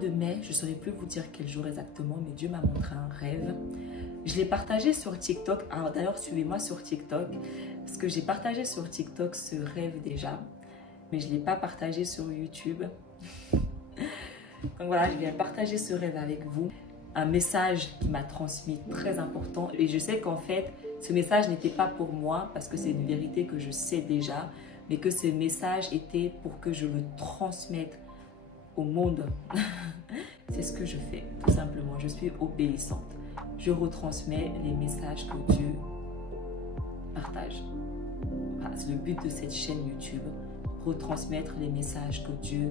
de mai, je ne saurais plus vous dire quel jour exactement, mais Dieu m'a montré un rêve. Je l'ai partagé sur TikTok. Alors d'ailleurs, suivez-moi sur TikTok, parce que j'ai partagé sur TikTok ce rêve déjà, mais je ne l'ai pas partagé sur YouTube. Donc voilà, je viens partager ce rêve avec vous. Un message qui m'a transmis très important. Et je sais qu'en fait, ce message n'était pas pour moi, parce que c'est une vérité que je sais déjà, mais que ce message était pour que je le transmette au monde. C'est ce que je fais, tout simplement. Je suis obéissante. Je retransmets les messages que Dieu partage. Voilà, c'est le but de cette chaîne YouTube. Retransmettre les messages que Dieu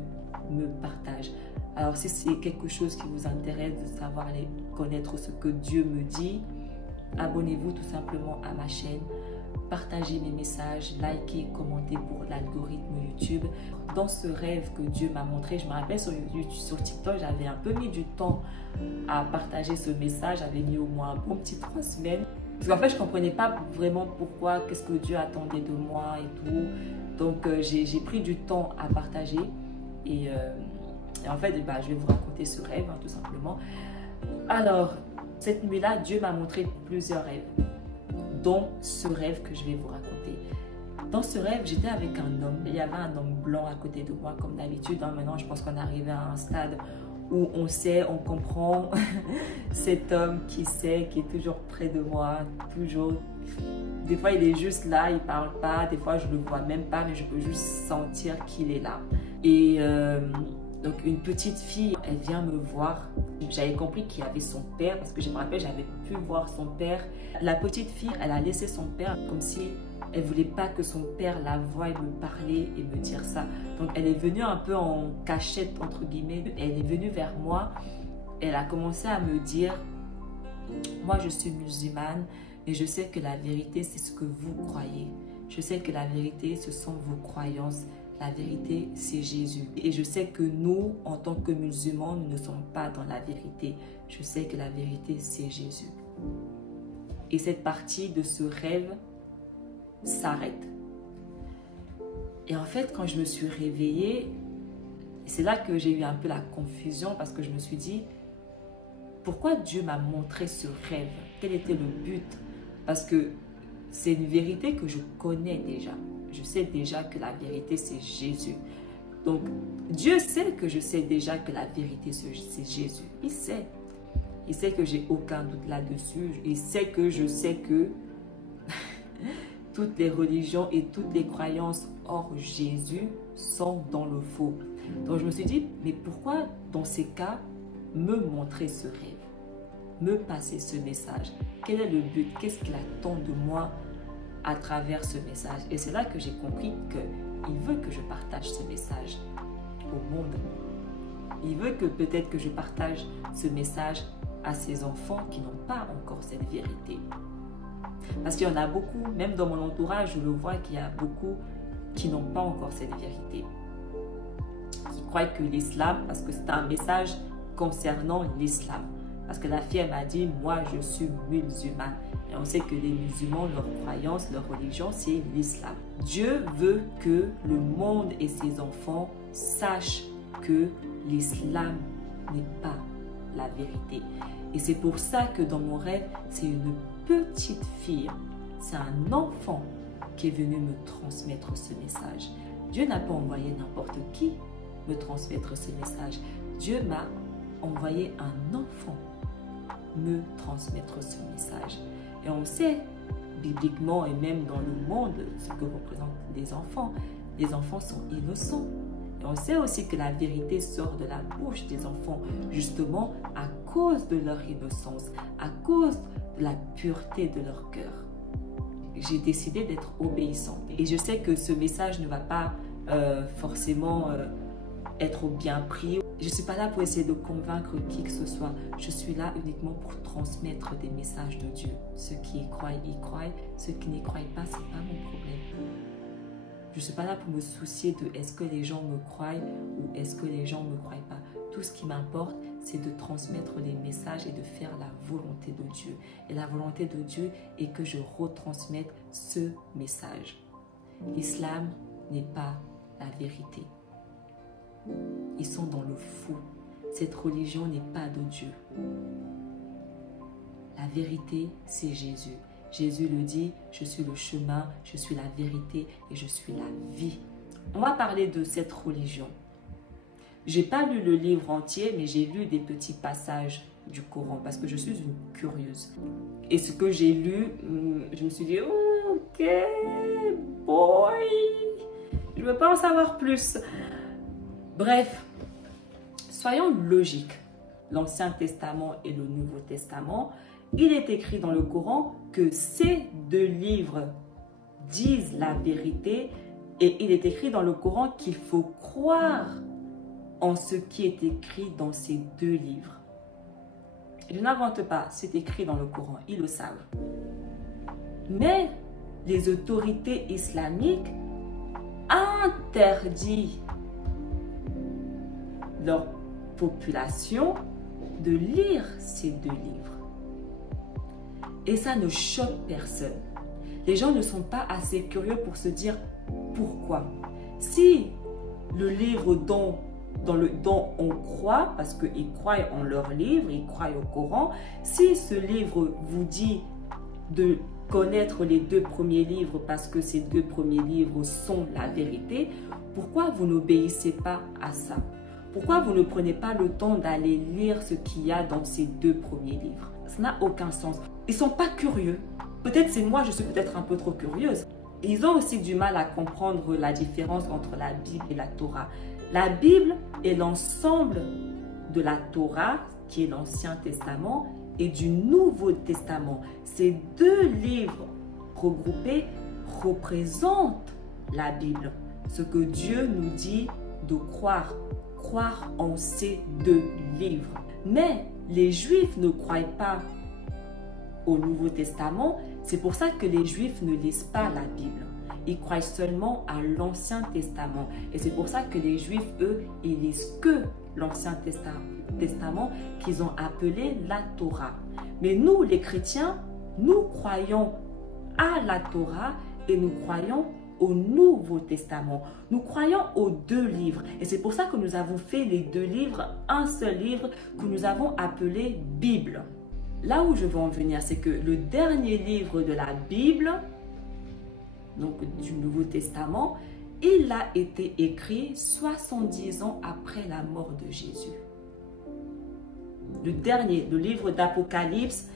me partage. Alors si c'est quelque chose qui vous intéresse de savoir connaître ce que Dieu me dit, abonnez-vous tout simplement à ma chaîne. Partagez mes messages, likez, commentez pour l'algorithme YouTube. Dans ce rêve que Dieu m'a montré, je me rappelle sur TikTok, j'avais un peu mis du temps à partager ce message. J'avais mis au moins un bon petit 3 semaines. Parce qu'en fait, je ne comprenais pas vraiment pourquoi, qu'est-ce que Dieu attendait de moi et tout. Donc, j'ai pris du temps à partager. Et en fait, je vais vous raconter ce rêve, hein, tout simplement. Alors, cette nuit-là, Dieu m'a montré plusieurs rêves, dont ce rêve que je vais vous raconter. Dans ce rêve, j'étais avec un homme. Il y avait un homme blanc à côté de moi, comme d'habitude. Maintenant, je pense qu'on est arrivé à un stade où on sait, on comprend. Cet homme qui sait, qui est toujours près de moi, toujours. Des fois, il est juste là, il ne parle pas. Des fois, je ne le vois même pas, mais je peux juste sentir qu'il est là. Et donc, une petite fille, elle vient me voir. J'avais compris qu'il y avait son père, parce que je me rappelle, j'avais pu voir son père. La petite fille, elle a laissé son père comme si elle ne voulait pas que son père la voie et me parler et me dire ça. Donc, elle est venue un peu en cachette, entre guillemets. Elle est venue vers moi. Elle a commencé à me dire, moi, je suis musulmane, mais je sais que la vérité, c'est ce que vous croyez. Je sais que la vérité, ce sont vos croyances. La vérité, c'est Jésus. Et je sais que nous, en tant que musulmans, nous ne sommes pas dans la vérité. Je sais que la vérité, c'est Jésus. Et cette partie de ce rêve s'arrête. Et en fait, quand je me suis réveillée, c'est là que j'ai eu un peu la confusion parce que je me suis dit, pourquoi Dieu m'a montré ce rêve? Quel était le but? Parce que c'est une vérité que je connais déjà. Je sais déjà que la vérité, c'est Jésus. Donc, Dieu sait que je sais déjà que la vérité, c'est Jésus. Il sait. Il sait que j'ai aucun doute là-dessus. Il sait que je sais que toutes les religions et toutes les croyances hors Jésus sont dans le faux. Donc, je me suis dit, mais pourquoi, dans ces cas, me montrer ce rêve? Me passer ce message? Quel est le but? Qu'est-ce qu'il attend de moi à travers ce message? Et c'est là que j'ai compris qu'il veut que je partage ce message au monde. Il veut que peut-être que je partage ce message à ses enfants qui n'ont pas encore cette vérité. Parce qu'il y en a beaucoup, même dans mon entourage, je le vois qu'il y a beaucoup qui n'ont pas encore cette vérité. Qui croient que l'islam, parce que c'est un message concernant l'islam. Parce que la fille, elle m'a dit, moi je suis musulmane. Et on sait que les musulmans, leur croyance, leur religion, c'est l'islam. Dieu veut que le monde et ses enfants sachent que l'islam n'est pas la vérité. Et c'est pour ça que dans mon rêve, c'est une petite fille, c'est un enfant qui est venu me transmettre ce message. Dieu n'a pas envoyé n'importe qui me transmettre ce message. Dieu m'a envoyé un enfant me transmettre ce message. Et on sait, bibliquement et même dans le monde, ce que représentent les enfants. Les enfants sont innocents. Et on sait aussi que la vérité sort de la bouche des enfants, justement à cause de leur innocence, à cause de la pureté de leur cœur. J'ai décidé d'être obéissante. Et je sais que ce message ne va pas forcément être bien pris. Je ne suis pas là pour essayer de convaincre qui que ce soit. Je suis là uniquement pour transmettre des messages de Dieu. Ceux qui y croient, y croient. Ceux qui n'y croient pas, ce n'est pas mon problème. Je ne suis pas là pour me soucier de est-ce que les gens me croient ou est-ce que les gens ne me croient pas. Tout ce qui m'importe, c'est de transmettre les messages et de faire la volonté de Dieu. Et la volonté de Dieu est que je retransmette ce message. L'islam n'est pas la vérité. Ils sont dans le faux. cette religion n'est pas de Dieu. La vérité, c'est Jésus. Jésus le dit, je suis le chemin, je suis la vérité et je suis la vie. On va parler de cette religion. J'ai pas lu le livre entier, mais j'ai lu des petits passages du Coran parce que je suis une curieuse. Et ce que j'ai lu, je me suis dit, ok, boy, je veux pas en savoir plus. Bref, soyons logiques. L'Ancien Testament et le Nouveau Testament, il est écrit dans le Coran que ces deux livres disent la vérité et il est écrit dans le Coran qu'il faut croire en ce qui est écrit dans ces deux livres. Je n'invente pas, c'est écrit dans le Coran, ils le savent. Mais les autorités islamiques interdisent leur population de lire ces deux livres. Et ça ne choque personne. Les gens ne sont pas assez curieux pour se dire pourquoi. Si le livre dont on croit, parce qu'ils croient en leur livre, ils croient au Coran, si ce livre vous dit de connaître les deux premiers livres parce que ces deux premiers livres sont la vérité, pourquoi vous n'obéissez pas à ça? Pourquoi vous ne prenez pas le temps d'aller lire ce qu'il y a dans ces deux premiers livres? Ça n'a aucun sens. Ils ne sont pas curieux. Peut-être c'est moi, je suis peut-être un peu trop curieuse. Ils ont aussi du mal à comprendre la différence entre la Bible et la Torah. La Bible est l'ensemble de la Torah, qui est l'Ancien Testament, et du Nouveau Testament. Ces deux livres regroupés représentent la Bible. Ce que Dieu nous dit de croire en ces deux livres. Mais les Juifs ne croient pas au Nouveau Testament. C'est pour ça que les Juifs ne lisent pas la Bible. Ils croient seulement à l'Ancien Testament. Et c'est pour ça que les Juifs, eux, ils lisent que l'Ancien Testament qu'ils ont appelé la Torah. Mais nous, les chrétiens, nous croyons à la Torah et nous croyons au Nouveau Testament. Nous croyons aux deux livres. Et c'est pour ça que nous avons fait les deux livres, un seul livre que nous avons appelé Bible. Là où je veux en venir, c'est que le dernier livre de la Bible, donc du Nouveau Testament, il a été écrit 70 ans après la mort de Jésus. Le dernier, le livre d'Apocalypse,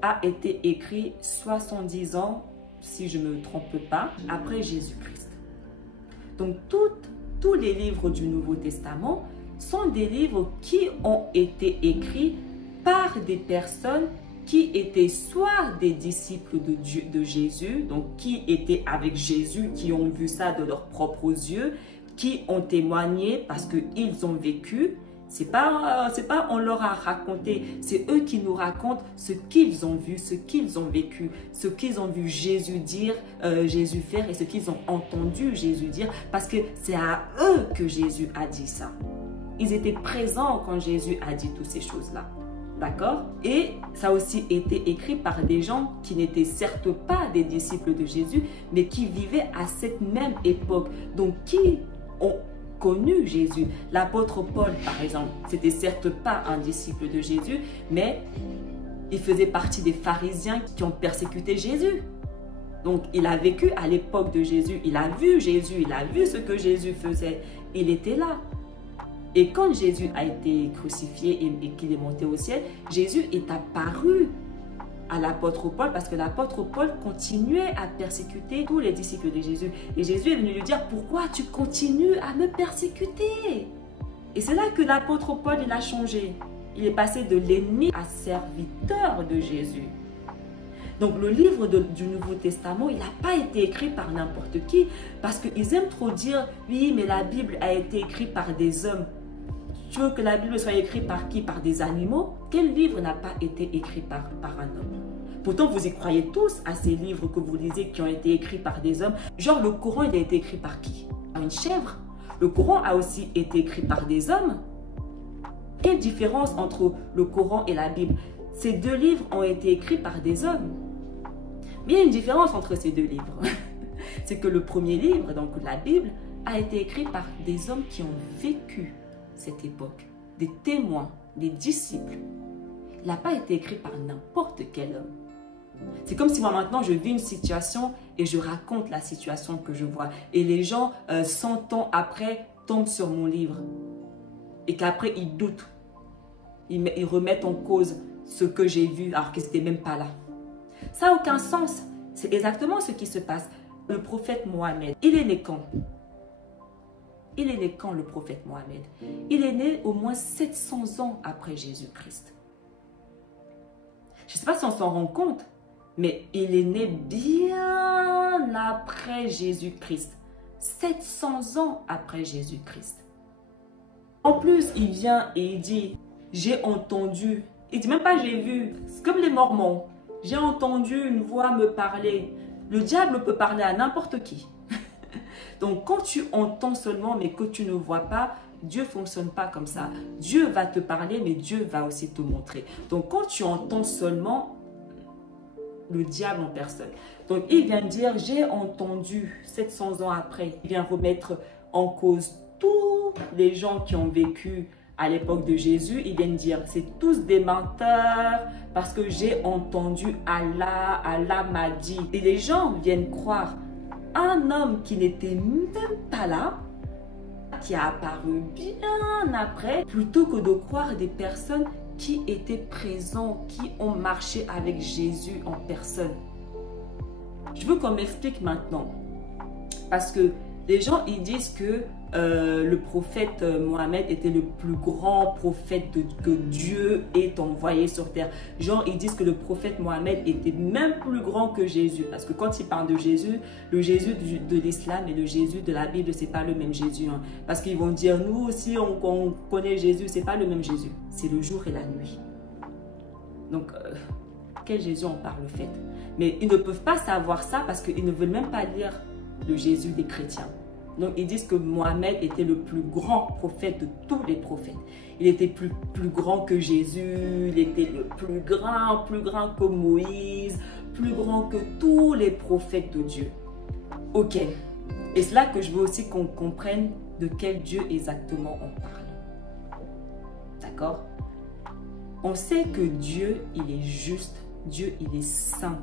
a été écrit 70 ans, si je ne me trompe pas, après Jésus-Christ. Donc tous les livres du Nouveau Testament sont des livres qui ont été écrits par des personnes qui étaient soit des disciples de Jésus, donc qui étaient avec Jésus, qui ont vu ça de leurs propres yeux, qui ont témoigné parce qu'ils ont vécu. C'est pas on leur a raconté, c'est eux qui nous racontent ce qu'ils ont vu, ce qu'ils ont vécu, ce qu'ils ont vu Jésus dire, Jésus faire et ce qu'ils ont entendu Jésus dire, parce que c'est à eux que Jésus a dit ça. Ils étaient présents quand Jésus a dit toutes ces choses-là. D'accord? Et ça a aussi été écrit par des gens qui n'étaient certes pas des disciples de Jésus, mais qui vivaient à cette même époque. Donc, qui ont connu Jésus. L'apôtre Paul, par exemple, c'était certes pas un disciple de Jésus, mais il faisait partie des pharisiens qui ont persécuté Jésus. Donc, il a vécu à l'époque de Jésus, il a vu Jésus, il a vu ce que Jésus faisait, il était là. Et quand Jésus a été crucifié et qu'il est monté au ciel, Jésus est apparu à l'apôtre Paul parce que l'apôtre Paul continuait à persécuter tous les disciples de Jésus. Et Jésus est venu lui dire, pourquoi tu continues à me persécuter? Et c'est là que l'apôtre Paul, il a changé. Il est passé de l'ennemi à serviteur de Jésus. Donc le livre du Nouveau Testament, il n'a pas été écrit par n'importe qui parce qu'ils aiment trop dire, oui, mais la Bible a été écrite par des hommes. Tu veux que la Bible soit écrite par qui? Par des animaux? Quel livre n'a pas été écrit par un homme? Pourtant, vous y croyez tous à ces livres que vous lisez qui ont été écrits par des hommes. Genre, le Coran, il a été écrit par qui? Par une chèvre. Le Coran a aussi été écrit par des hommes. Quelle différence entre le Coran et la Bible? Ces deux livres ont été écrits par des hommes. Mais il y a une différence entre ces deux livres. C'est que le premier livre, donc la Bible, a été écrit par des hommes qui ont vécu cette époque. des témoins, des disciples. Il n'a pas été écrit par n'importe quel homme. C'est comme si moi maintenant je vis une situation et je raconte la situation que je vois. Et les gens, 100 ans après, tombent sur mon livre. Et qu'après ils doutent. Ils remettent en cause ce que j'ai vu alors qu'ils n'étaient même pas là. Ça n'a aucun sens. C'est exactement ce qui se passe. Le prophète Mohammed, il est né quand? Il est né quand, le prophète Mohammed? Il est né au moins 700 ans après Jésus-Christ. Je ne sais pas si on s'en rend compte, mais il est né bien après Jésus-Christ. 700 ans après Jésus-Christ. En plus, il vient et il dit, j'ai entendu. Il ne dit même pas j'ai vu. C'est comme les Mormons. J'ai entendu une voix me parler. Le diable peut parler à n'importe qui. Donc, quand tu entends seulement, mais que tu ne vois pas, Dieu ne fonctionne pas comme ça. Dieu va te parler, mais Dieu va aussi te montrer. Donc, quand tu entends seulement, le diable en personne. Donc, il vient dire, j'ai entendu 700 ans après. Il vient remettre en cause tous les gens qui ont vécu à l'époque de Jésus. Ils viennent dire, c'est tous des menteurs parce que j'ai entendu Allah, Allah m'a dit. Et les gens viennent croire un homme qui n'était même pas là, qui a apparu bien après, plutôt que de croire des personnes qui étaient présents, qui ont marché avec Jésus en personne. Je veux qu'on m'explique maintenant. Parce que les gens, ils disent que le prophète Mohammed était le plus grand prophète que Dieu ait envoyé sur terre. Genre, ils disent que le prophète Mohammed était même plus grand que Jésus. Parce que quand ils parlent de Jésus, le Jésus de l'islam et le Jésus de la Bible, c'est pas le même Jésus. Hein. Parce qu'ils vont dire, nous aussi, on connaît Jésus, c'est pas le même Jésus. C'est le jour et la nuit. Donc, quel Jésus on parle, le fait? Mais ils ne peuvent pas savoir ça parce qu'ils ne veulent même pas lire le Jésus des chrétiens. Donc, ils disent que Mohammed était le plus grand prophète de tous les prophètes. Il était plus grand que Jésus, il était le plus grand que Moïse, plus grand que tous les prophètes de Dieu. Ok. Et c'est là que je veux aussi qu'on comprenne de quel Dieu exactement on parle. D'accord? On sait que Dieu, il est juste. Dieu, il est saint.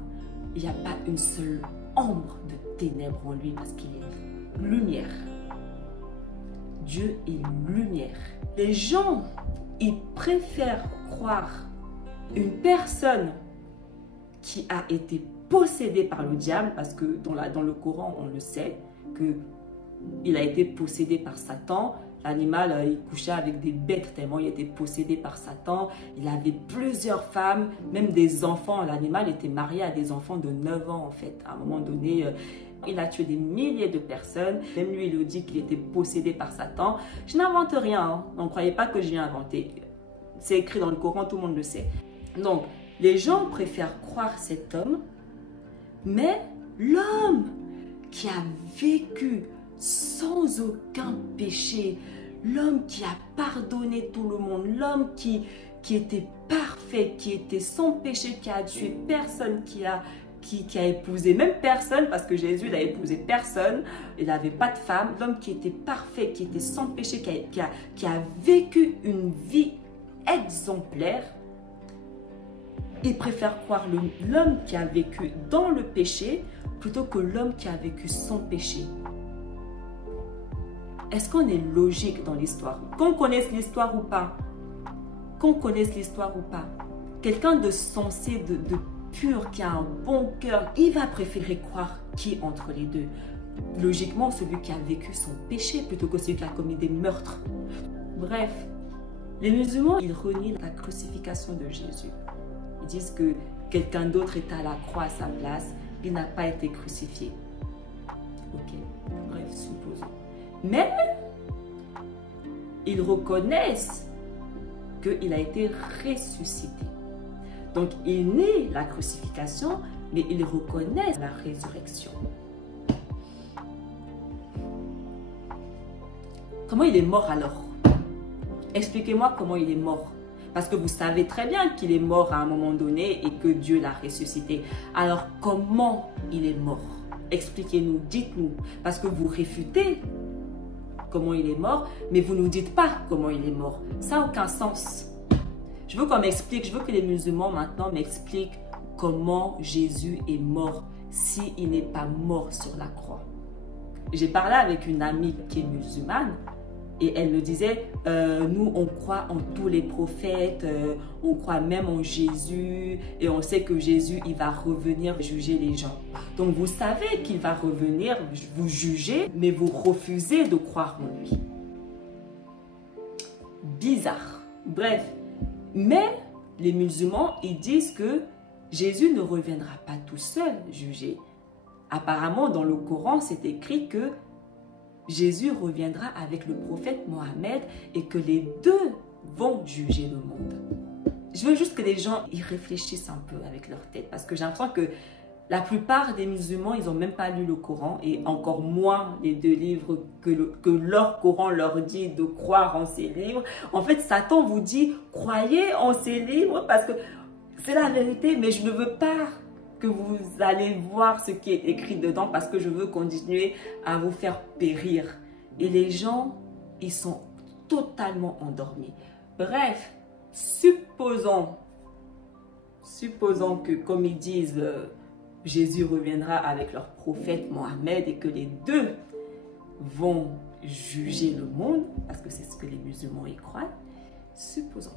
Il n'y a pas une seule ombre de ténèbres en lui parce qu'il est lumière. Dieu est lumière. Les gens, ils préfèrent croire une personne qui a été possédée par le diable, parce que dans le Coran, on le sait, qu'il a été possédé par Satan. L'animal, il couchait avec des bêtes tellement il était possédé par Satan. Il avait plusieurs femmes, même des enfants. L'animal était marié à des enfants de 9 ans en fait. À un moment donné, il a tué des milliers de personnes. Même lui, il le dit qu'il était possédé par Satan. Je n'invente rien. Hein. Ne croyez pas que je l'ai inventé. C'est écrit dans le Coran, tout le monde le sait. Donc, les gens préfèrent croire cet homme, mais l'homme qui a vécu sans aucun péché, l'homme qui a pardonné tout le monde, l'homme qui était parfait, qui était sans péché, qui a tué personne, qui a épousé même personne, parce que Jésus n'a épousé personne, il n'avait pas de femme, l'homme qui était parfait, qui était sans péché, qui a vécu une vie exemplaire, il préfère croire l'homme qui a vécu dans le péché plutôt que l'homme qui a vécu sans péché. Est-ce qu'on est logique dans l'histoire? Qu'on connaisse l'histoire ou pas? Qu'on connaisse l'histoire ou pas? Quelqu'un de sensé, de pur, qui a un bon cœur, il va préférer croire qui entre les deux? Logiquement, celui qui a vécu son péché plutôt que celui qui a commis des meurtres. Bref, les musulmans, ils renient la crucifixion de Jésus. Ils disent que quelqu'un d'autre est à la croix à sa place, il n'a pas été crucifié. Ok, bref, supposons. Mais ils reconnaissent qu'il a été ressuscité. Donc, il nie la crucifixion, mais ils reconnaissent la résurrection. Comment il est mort alors? Expliquez-moi comment il est mort. Parce que vous savez très bien qu'il est mort à un moment donné et que Dieu l'a ressuscité. Alors, comment il est mort? Expliquez-nous, dites-nous. Parce que vous réfutez comment il est mort, mais vous ne nous dites pas comment il est mort. Ça n'a aucun sens. Je veux qu'on m'explique, je veux que les musulmans maintenant m'expliquent comment Jésus est mort s'il n'est pas mort sur la croix. J'ai parlé avec une amie qui est musulmane et elle me disait, nous on croit en tous les prophètes, on croit même en Jésus et on sait que Jésus il va revenir juger les gens. Donc vous savez qu'il va revenir vous juger, mais vous refusez de croire en lui. Bizarre. Bref, mais les musulmans ils disent que Jésus ne reviendra pas tout seul juger. Apparemment, dans le Coran, c'est écrit que Jésus reviendra avec le prophète Mohammed et que les deux vont juger le monde. Je veux juste que les gens y réfléchissent un peu avec leur tête parce que j'ai l'impression que la plupart des musulmans, ils n'ont même pas lu le Coran et encore moins les deux livres que leur Coran leur dit de croire en ces livres. En fait, Satan vous dit, croyez en ces livres parce que c'est la vérité, mais je ne veux pas que vous allez voir ce qui est écrit dedans parce que je veux continuer à vous faire périr. Et les gens, ils sont totalement endormis. Bref, supposons que, comme ils disent, Jésus reviendra avec leur prophète Mohammed et que les deux vont juger le monde, parce que c'est ce que les musulmans y croient. Supposons.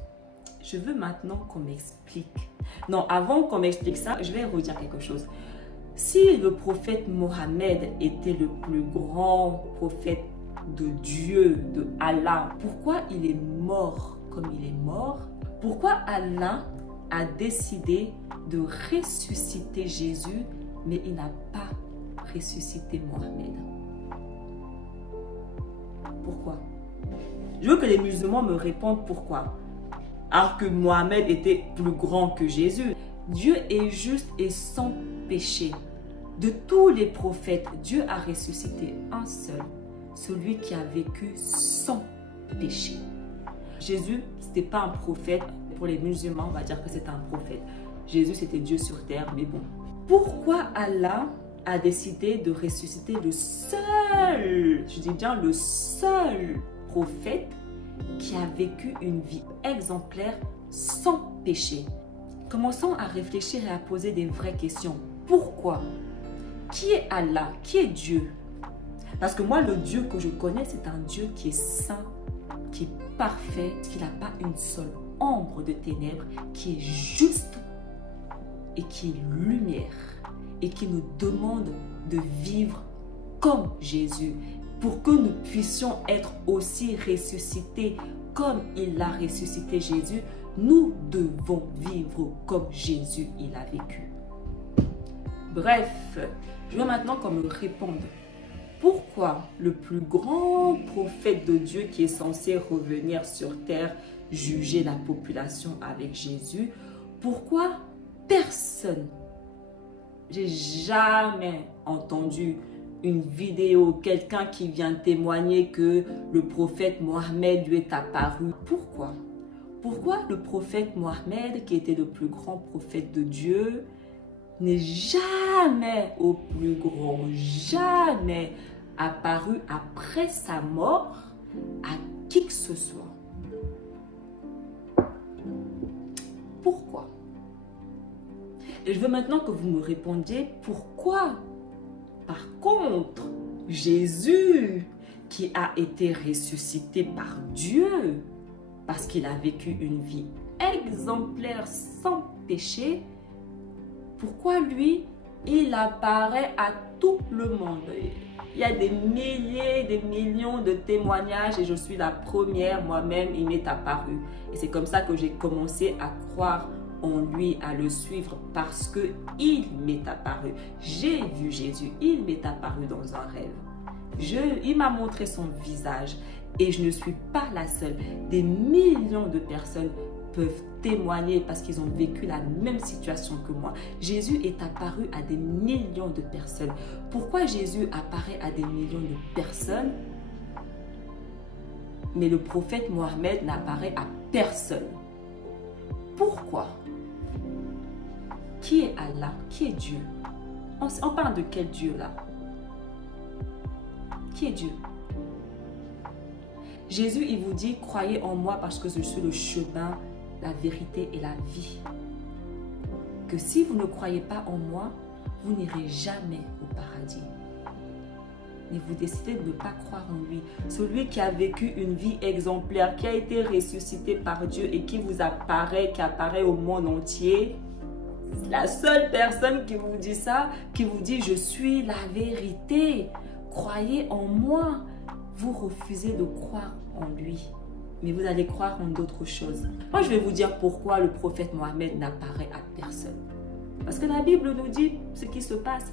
Je veux maintenant qu'on m'explique. Non, avant qu'on m'explique ça, je vais redire quelque chose. Si le prophète Mohammed était le plus grand prophète de Dieu, de Allah, pourquoi il est mort comme il est mort? Pourquoi Allah a décidé de ressusciter Jésus, mais il n'a pas ressuscité Mohammed? Pourquoi? Je veux que les musulmans me répondent pourquoi. Alors que Mohammed était plus grand que Jésus. Dieu est juste et sans péché. De tous les prophètes, Dieu a ressuscité un seul, celui qui a vécu sans péché. Jésus, ce n'était pas un prophète. Pour les musulmans, on va dire que c'est un prophète. Jésus, c'était Dieu sur terre, mais bon. Pourquoi Allah a décidé de ressusciter le seul, je dis bien le seul prophète qui a vécu une vie exemplaire sans péché? Commençons à réfléchir et à poser des vraies questions. Pourquoi? Qui est Allah? Qui est Dieu? Parce que moi, le Dieu que je connais, c'est un Dieu qui est saint, qui est parfait, qui n'a pas une seule ombre de ténèbres, qui est juste et qui est lumière et qui nous demande de vivre comme Jésus pour que nous puissions être aussi ressuscités comme il a ressuscité Jésus. Nous devons vivre comme Jésus il a vécu. Bref, je veux maintenant qu'on me réponde. Pourquoi le plus grand prophète de Dieu qui est censé revenir sur terre juger la population avec Jésus, pourquoi personne, j'ai jamais entendu une vidéo, quelqu'un qui vient témoigner que le prophète Mohammed lui est apparu? Pourquoi? Pourquoi le prophète Mohammed, qui était le plus grand prophète de Dieu, n'est jamais au plus grand, jamais apparu après sa mort à qui que ce soit? Pourquoi? Et je veux maintenant que vous me répondiez pourquoi. Par contre, Jésus, qui a été ressuscité par Dieu, parce qu'il a vécu une vie exemplaire sans péché, pourquoi lui, il apparaît à tout le monde? Il y a des milliers, des millions de témoignages et je suis la première, moi-même, il m'est apparu. Et c'est comme ça que j'ai commencé à croire en lui, à le suivre parce que il m'est apparu. J'ai vu Jésus, il m'est apparu dans un rêve. Il m'a montré son visage et je ne suis pas la seule. Des millions de personnes peuvent témoigner parce qu'ils ont vécu la même situation que moi. Jésus est apparu à des millions de personnes. Pourquoi Jésus apparaît à des millions de personnes, mais le prophète Mohammed n'apparaît à personne? Pourquoi? Qui est Allah? Qui est Dieu? On parle de quel Dieu là? Qui est Dieu? Jésus, il vous dit, croyez en moi parce que je suis le chemin, la vérité et la vie. Que si vous ne croyez pas en moi, vous n'irez jamais au paradis. Mais vous décidez de ne pas croire en lui. Celui qui a vécu une vie exemplaire, qui a été ressuscité par Dieu et qui vous apparaît, qui apparaît au monde entier. La seule personne qui vous dit ça, qui vous dit « Je suis la vérité, croyez en moi », vous refusez de croire en lui. Mais vous allez croire en d'autres choses. Moi, je vais vous dire pourquoi le prophète Mohammed n'apparaît à personne. Parce que la Bible nous dit ce qui se passe.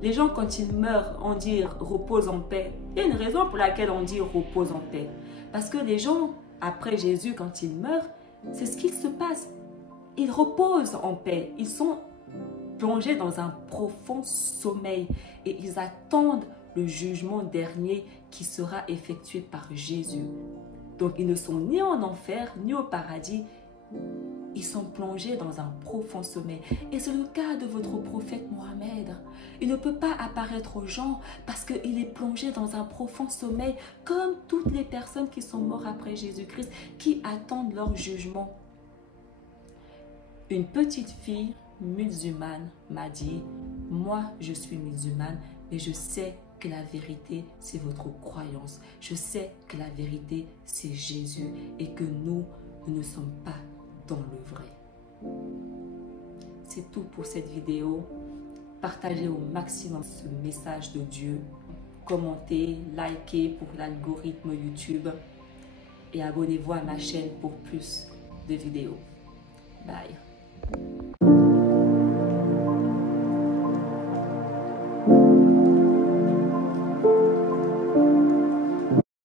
Les gens, quand ils meurent, on dit « repose en paix ». Il y a une raison pour laquelle on dit « repose en paix ». Parce que les gens, après Jésus, quand ils meurent, c'est ce qui se passe. Ils reposent en paix. Ils sont plongés dans un profond sommeil et ils attendent le jugement dernier qui sera effectué par Jésus. Donc, ils ne sont ni en enfer, ni au paradis. Ils sont plongés dans un profond sommeil. Et c'est le cas de votre prophète Mohammed. Il ne peut pas apparaître aux gens parce qu'il est plongé dans un profond sommeil comme toutes les personnes qui sont mortes après Jésus-Christ, qui attendent leur jugement. Une petite fille musulmane m'a dit, moi je suis musulmane, mais je sais que la vérité c'est votre croyance. Je sais que la vérité c'est Jésus et que nous ne sommes pas dans le vrai. C'est tout pour cette vidéo. Partagez au maximum ce message de Dieu. Commentez, likez pour l'algorithme YouTube et abonnez-vous à ma chaîne pour plus de vidéos. Bye.